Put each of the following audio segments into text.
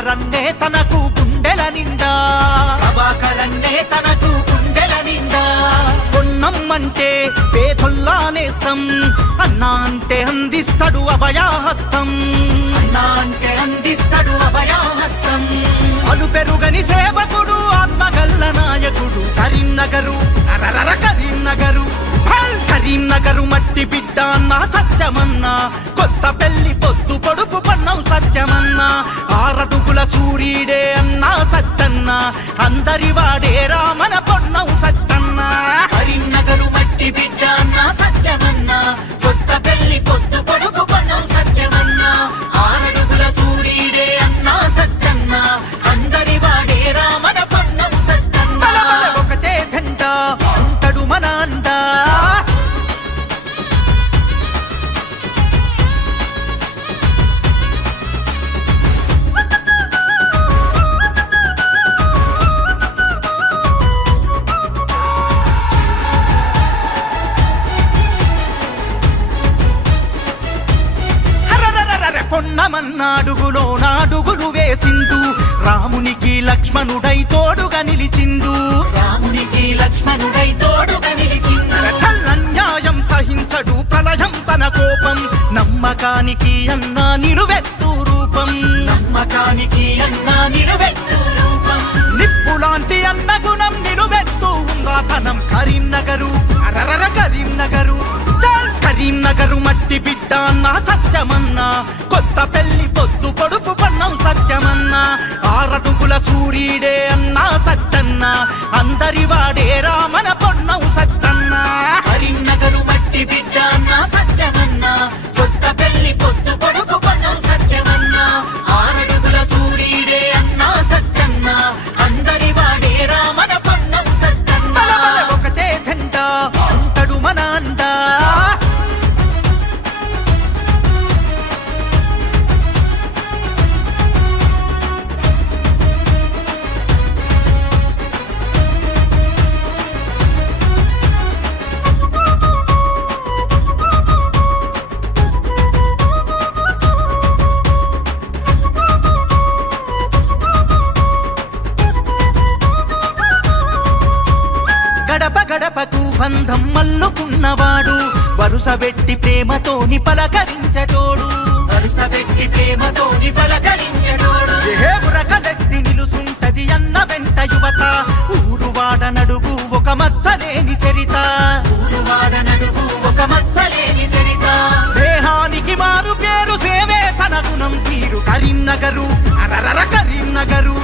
ప్రభాకరన్నే తనకు గుండెల నిండా, ప్రభాకరన్నే తనకు గుండెల నిండా. పొన్నమ్మంటే పేదొల్లా నేస్తం, అన్నా అంటే అందిస్తాడు అభయాహస్తం, అన్నా అంటే అందిస్తాడు అభయాహస్తం. అలు పెరుగని సేవకుడు, ఆత్మగల్ల నాయకుడు కరీంనగరు, కరీంనగరు. కరీంనగరు మట్టి బిడ్డ అన్న సత్యమన్నా, కొత్త పెళ్లి పొద్దు పొడుపు పన్నం సత్యమన్నా. ఆరడుగుల సూర్యుడే అన్నా సత్తన్నా, అందరి వాడేరా మన పొన్నం సత్తన్నా. కరీంనగరు మట్టి బిడ్డ అన్నా సత్యమన్నా, కొత్త పెళ్లి పొద్దు పొడుపు పన్నం సత్యమన్నా. ఆరడుగుల సూర్యుడే అన్నా సత్తన్నా, అందరి వాడేరా మన పొన్నం సత్తన్నా. ఒకటే జెండా ఉంటాడు మన అండా. పొన్నమన్నాడుగులో నాడుగులు వేసిండు, రామునికి లక్ష్మణుడై తోడుగా నిలిచిండు, రామునికి లక్ష్మణుడై తోడుగా నిలిచిండు. చల్లన్యాయం సహించడు ప్రళయం తన కోపం, నమ్మకానికి అన్నా నిలువెత్తు రూపం, నమ్మకానికి అన్నా నిలువెత్తు రూపం. నిప్పులాంటి అన్న గుణం నిలువెత్తు ఉందాతనం కరీంనగరు, కరీంనగరు. కరీంనగరు మట్టి బిడ్డ అన్నా సత్యమన్నా, కొత్త పెళ్లి పొద్దు పొడుపు పన్నం సత్యమన్నా. ఆరడుగుల సూర్యుడే అన్నా సత్తన్నా, అందరి వాడేరా మన పొన్నం సత్తన్నా. కరీంనగరు మట్టి బిడ్డ అన్నా సత్యమన్నా, కొత్త పెళ్లి పొద్దు పొడుపు పన్నం సత్యమన్నా. ఆరడుగుల సూర్యుడే అన్నా సత్తన్నా, అందరి వాడేరా మన పొన్నం సత్తన్నా. ఒకటే జెండా ఉంటాడు మన అండా. గడప గడపకు బంధం మల్లుకున్నవాడు, వరుస పెట్టి ప్రేమతోని పలకరించటోడు, వరుస పెట్టి ప్రేమతోని పలకరించటోడు. ఏ బురకలెత్తి నిలుసుంటది అన్న వెంట యువత, ఊరువాడ నడుగు ఒక మచ్చలేని చరిత, ఊరువాడ నడుగు ఒక మచ్చలేని చరిత. స్నేహానికి మారు పేరు సేవే తన గుణం తీరు కరీంనగరు, కరీంనగరు.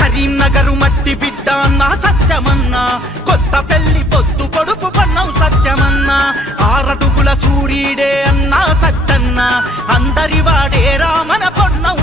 కరీంనగరు మట్టి బిడ్డ అన్నా సత్యమన్నా, కొత్త పెళ్లి పొద్దు పొడుపు పన్నం సత్యమన్నా. ఆరడుగుల సూర్యుడే అన్నా సత్తన్నా, అందరి వాడేరా మన పొన్నం